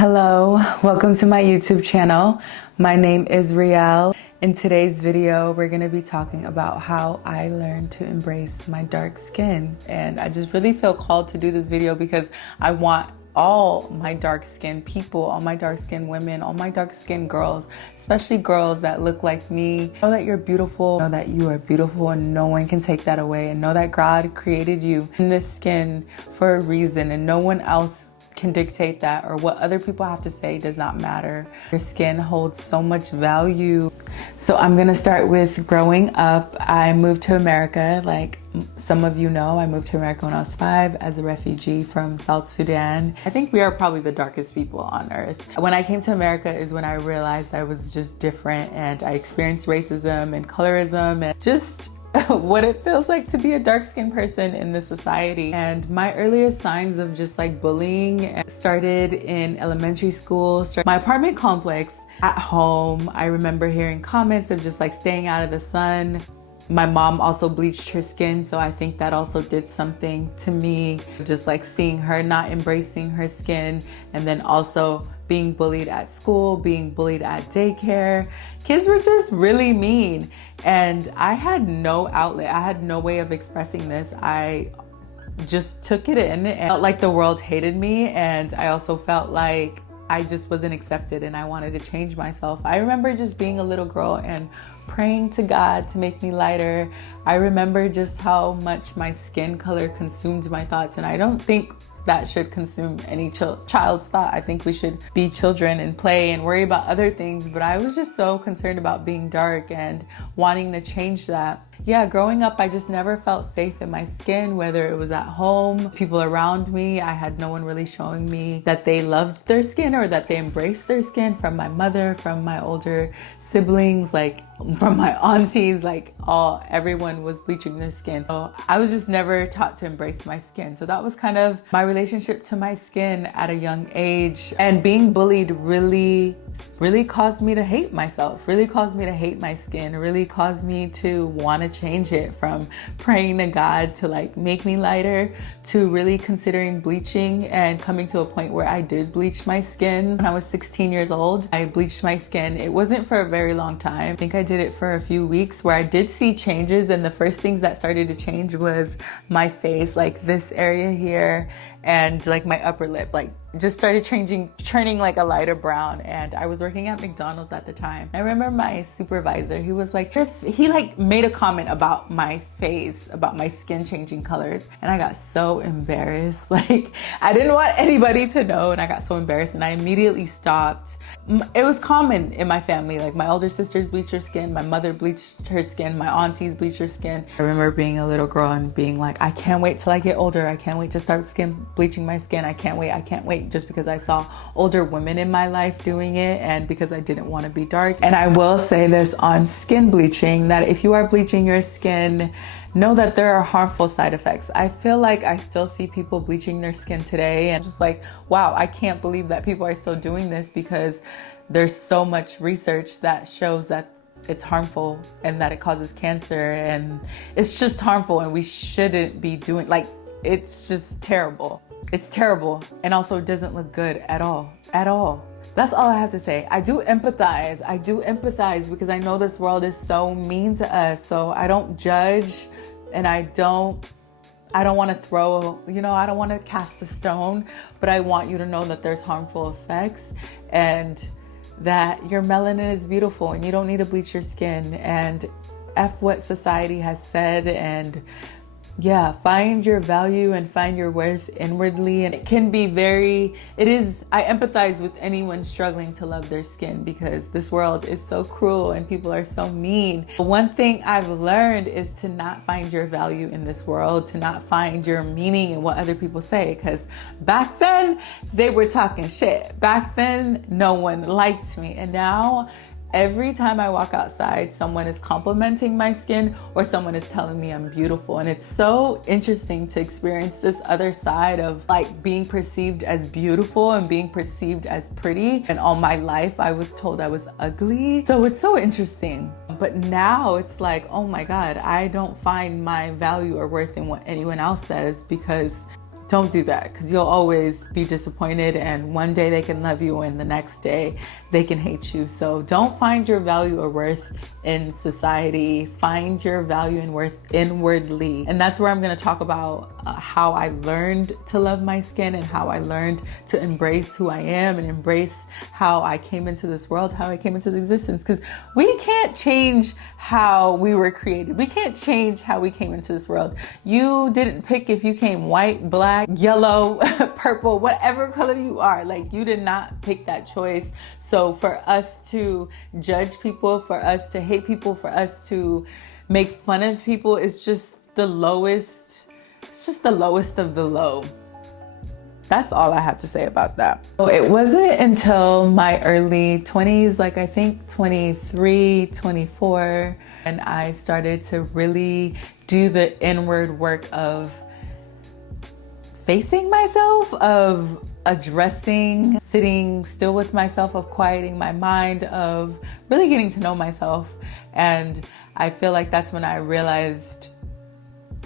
Hello, welcome to my YouTube channel. My name is Riel. In today's video, we're gonna be talking about how I learned to embrace my dark skin. And I just really feel called to do this video because I want all my dark skinned people, all my dark skinned women, all my dark skinned girls, especially girls that look like me, know that you're beautiful, know that you are beautiful and no one can take that away, and know that God created you in this skin for a reason and no one else can dictate that, or what other people have to say does not matter. Your skin holds so much value. So I'm gonna start with growing up. I moved to America, like some of you know. I moved to America when I was 5 as a refugee from South Sudan. I think we are probably the darkest people on earth. When I came to America is when I realized I was just different, and I experienced racism and colorism and just what it feels like to be a dark-skinned person in this society. And my earliest signs of just like bullying started in elementary school. My apartment complex at home, I remember hearing comments of just like staying out of the sun. My mom also bleached her skin, so I think that also did something to me, just like seeing her not embracing her skin, and then also being bullied at school, being bullied at daycare. Kids were just really mean, and I had no outlet. I had no way of expressing this. I just took it in and felt like the world hated me, and I also felt like I just wasn't accepted and I wanted to change myself. I remember just being a little girl and praying to God to make me lighter. I remember just how much my skin color consumed my thoughts, and I don't think that should consume any child's thought. I think we should be children and play and worry about other things, but I was just so concerned about being dark and wanting to change that. Yeah, growing up, I just never felt safe in my skin, whether it was at home, people around me. I had no one really showing me that they loved their skin or that they embraced their skin, from my mother, from my older siblings, like from my aunties, like everyone was bleaching their skin. So I was just never taught to embrace my skin. So that was kind of my relationship to my skin at a young age. And being bullied really caused me to hate myself, really caused me to hate my skin, really caused me to want to change it, from praying to God to like make me lighter, to really considering bleaching and coming to a point where I did bleach my skin. When I was 16 years old, I bleached my skin. It wasn't for a very long time. I think I did it for a few weeks, where I did see changes, and the first things that started to change was my face, like this area here, and like my upper lip, like just started turning like a lighter brown. And I was working at McDonald's at the time. I remember my supervisor, he was like, he like made a comment about my face, about my skin changing colors. And I got so embarrassed. Like, I didn't want anybody to know, and I got so embarrassed, and I immediately stopped. It was common in my family. Like, my older sisters bleached her skin, my mother bleached her skin, my aunties bleached her skin. I remember being a little girl and being like, I can't wait till I get older. I can't wait to start bleaching my skin. I can't wait, just because I saw older women in my life doing it, and because I didn't want to be dark. And I will say this on skin bleaching, that if you are bleaching your skin, know that there are harmful side effects. I feel like I still see people bleaching their skin today, and just like, wow, I can't believe that people are still doing this, because there's so much research that shows that it's harmful and that it causes cancer, and it's just harmful, and we shouldn't be doing, like, it's just terrible. It's terrible, and also it doesn't look good at all. That's all I have to say. I do empathize because I know this world is so mean to us. So I don't judge, and I don't want to throw, I don't want to cast a stone, but I want you to know that there's harmful effects, and that your melanin is beautiful, and you don't need to bleach your skin, and F what society has said. And yeah, find your value and find your worth inwardly. And I empathize with anyone struggling to love their skin, because this world is so cruel and people are so mean. One thing I've learned is to not find your value in this world, to not find your meaning in what other people say, because back then they were talking shit. Back then no one liked me, and now every time I walk outside, someone is complimenting my skin, or someone is telling me I'm beautiful. And it's so interesting to experience this other side of like being perceived as beautiful and being perceived as pretty. And all my life I was told I was ugly. So it's so interesting. But now it's like, oh my God, I don't find my value or worth in what anyone else says, because don't do that, because you'll always be disappointed, and one day they can love you and the next day they can hate you. So don't find your value or worth in society. Find your value and worth inwardly. And that's where I'm going to talk about how I learned to love my skin and how I learned to embrace who I am and embrace how I came into this world, how I came into existence. Because we can't change how we were created. We can't change how we came into this world. You didn't pick if you came white, black, yellow, purple, whatever color you are. Like, you did not pick that choice. So for us to judge people, for us to hate people, for us to make fun of people, is just the lowest. It's just the lowest of the low. That's all I have to say about that. So it wasn't until my early 20s, like I think 23, 24, and I started to really do the inward work of facing myself, of addressing, sitting still with myself, of quieting my mind, of really getting to know myself. And I feel like that's when I realized,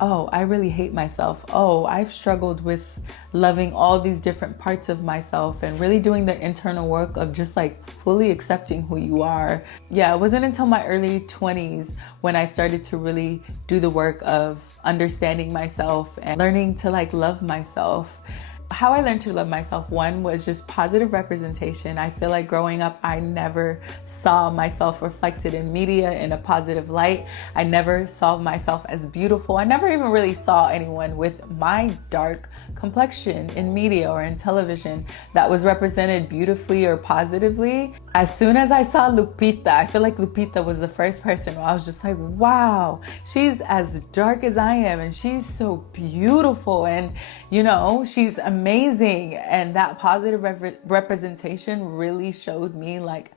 oh, I really hate myself. Oh, I've struggled with loving all these different parts of myself, and really doing the internal work of just like fully accepting who you are. Yeah, it wasn't until my early 20s when I started to really do the work of understanding myself and learning to like love myself. How I learned to love myself, one, was just positive representation. I feel like growing up, I never saw myself reflected in media in a positive light. I never saw myself as beautiful. I never even really saw anyone with my dark complexion in media or in television that was represented beautifully or positively. As soon as I saw Lupita, I feel like Lupita was the first person where I was just like, wow, she's as dark as I am, and she's so beautiful, and you know, she's amazing. And that positive representation really showed me like,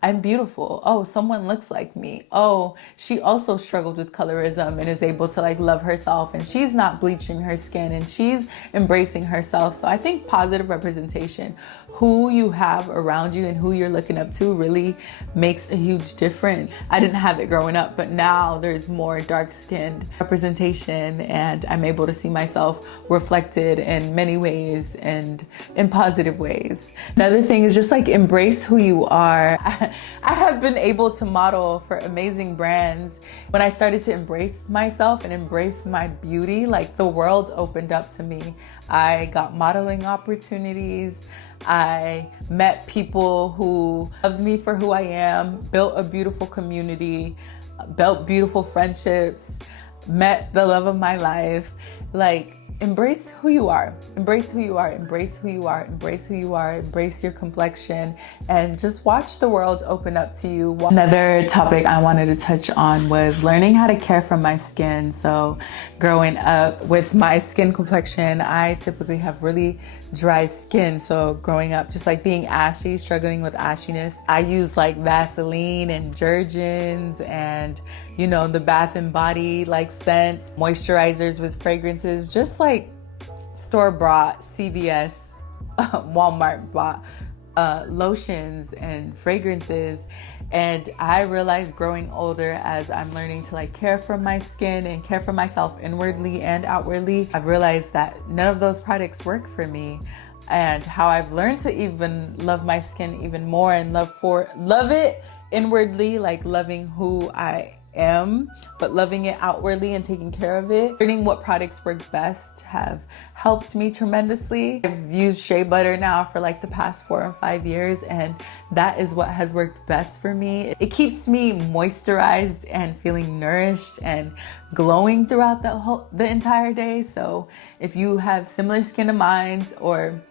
I'm beautiful. Oh, someone looks like me. Oh, she also struggled with colorism and is able to like love herself, and she's not bleaching her skin, and she's embracing herself. So I think positive representation, who you have around you and who you're looking up to, really makes a huge difference. I didn't have it growing up, but now there's more dark-skinned representation, and I'm able to see myself reflected in many ways and in positive ways. Another thing is just like embrace who you are. I have been able to model for amazing brands. When I started to embrace myself and embrace my beauty, like the world opened up to me. I got modeling opportunities. I met people who loved me for who I am, built a beautiful community, built beautiful friendships, met the love of my life. Like, embrace who you are, embrace who you are, embrace who you are, embrace who you are, embrace your complexion, and just watch the world open up to you. Another topic I wanted to touch on was learning how to care for my skin. So growing up with my skin complexion, I typically have really dry skin. So growing up, just like being ashy, struggling with ashiness, I use like Vaseline and Jergens and, you know, the Bath and Body like scents, moisturizers with fragrances, just like store-bought CVS, Walmart bought lotions and fragrances. And I realized growing older, as I'm learning to like care for my skin and care for myself inwardly and outwardly, I've realized that none of those products work for me. And how I've learned to even love my skin even more and love it inwardly, like loving who I am, but loving it outwardly and taking care of it. Learning what products work best have helped me tremendously. I've used shea butter now for like the past 4 or 5 years, and that is what has worked best for me. It keeps me moisturized and feeling nourished and glowing throughout the entire day. So if you have similar skin to mine, or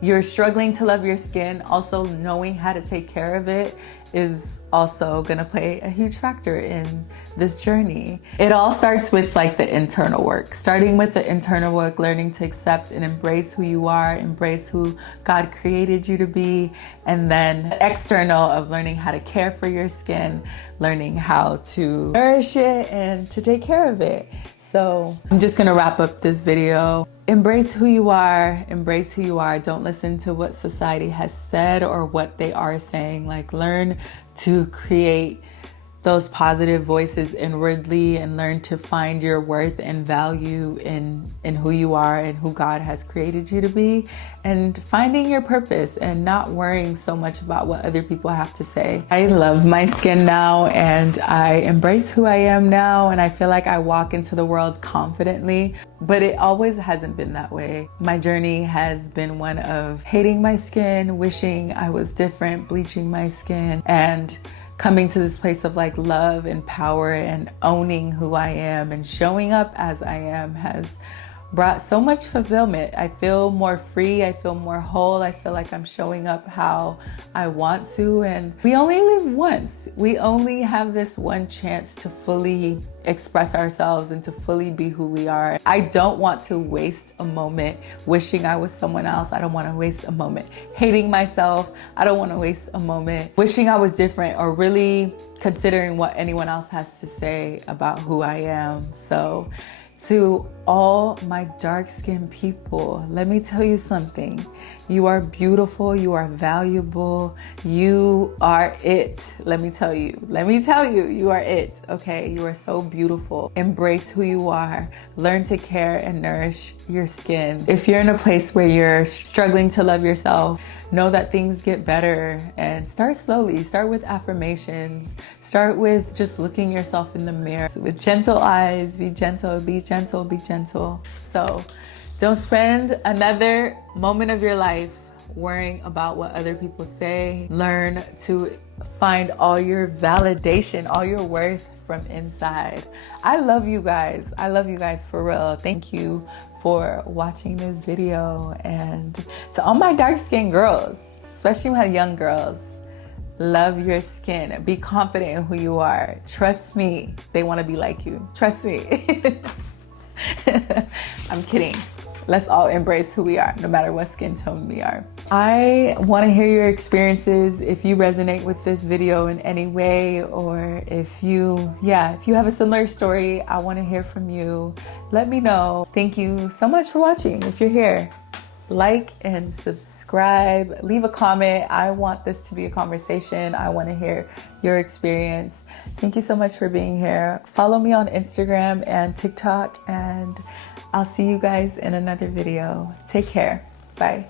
you're struggling to love your skin, also knowing how to take care of it is also gonna play a huge factor in this journey. It all starts with like the internal work. Starting with the internal work, learning to accept and embrace who you are, embrace who God created you to be, and then the external of learning how to care for your skin, learning how to nourish it and to take care of it. So I'm just gonna wrap up this video. Embrace who you are, embrace who you are. Don't listen to what society has said or what they are saying. Like, learn to create those positive voices inwardly and learn to find your worth and value in who you are and who God has created you to be, and finding your purpose and not worrying so much about what other people have to say. I love my skin now and I embrace who I am now, and I feel like I walk into the world confidently, but it always hasn't been that way. My journey has been one of hating my skin, wishing I was different, bleaching my skin, and coming to this place of like love and power and owning who I am and showing up as I am has brought so much fulfillment. I feel more free, I feel more whole, I feel like I'm showing up how I want to, and we only live once. We only have this one chance to fully express ourselves and to fully be who we are. I don't want to waste a moment wishing I was someone else. I don't want to waste a moment hating myself. I don't want to waste a moment wishing I was different or really considering what anyone else has to say about who I am. So to all my dark-skinned people, let me tell you something. You are beautiful, you are valuable, you are it. Let me tell you, you are it, okay? You are so beautiful. Embrace who you are. Learn to care and nourish your skin. If you're in a place where you're struggling to love yourself, know that things get better, and start slowly. Start with affirmations. Start with just looking yourself in the mirror with gentle eyes. Be gentle, be gentle, be gentle. So don't spend another moment of your life worrying about what other people say. Learn to find all your validation, all your worth from inside. I love you guys. I love you guys for real. Thank you for watching this video. And to all my dark-skinned girls, especially my young girls, love your skin. Be confident in who you are. Trust me, they want to be like you. Trust me. I'm kidding. Let's all embrace who we are, no matter what skin tone we are. I want to hear your experiences. If you resonate with this video in any way, or if you have a similar story, I want to hear from you. Let me know. Thank you so much for watching. If you're here, like and subscribe, leave a comment. I want this to be a conversation. I want to hear your experience. Thank you so much for being here. Follow me on Instagram and TikTok, and I'll see you guys in another video. Take care. Bye.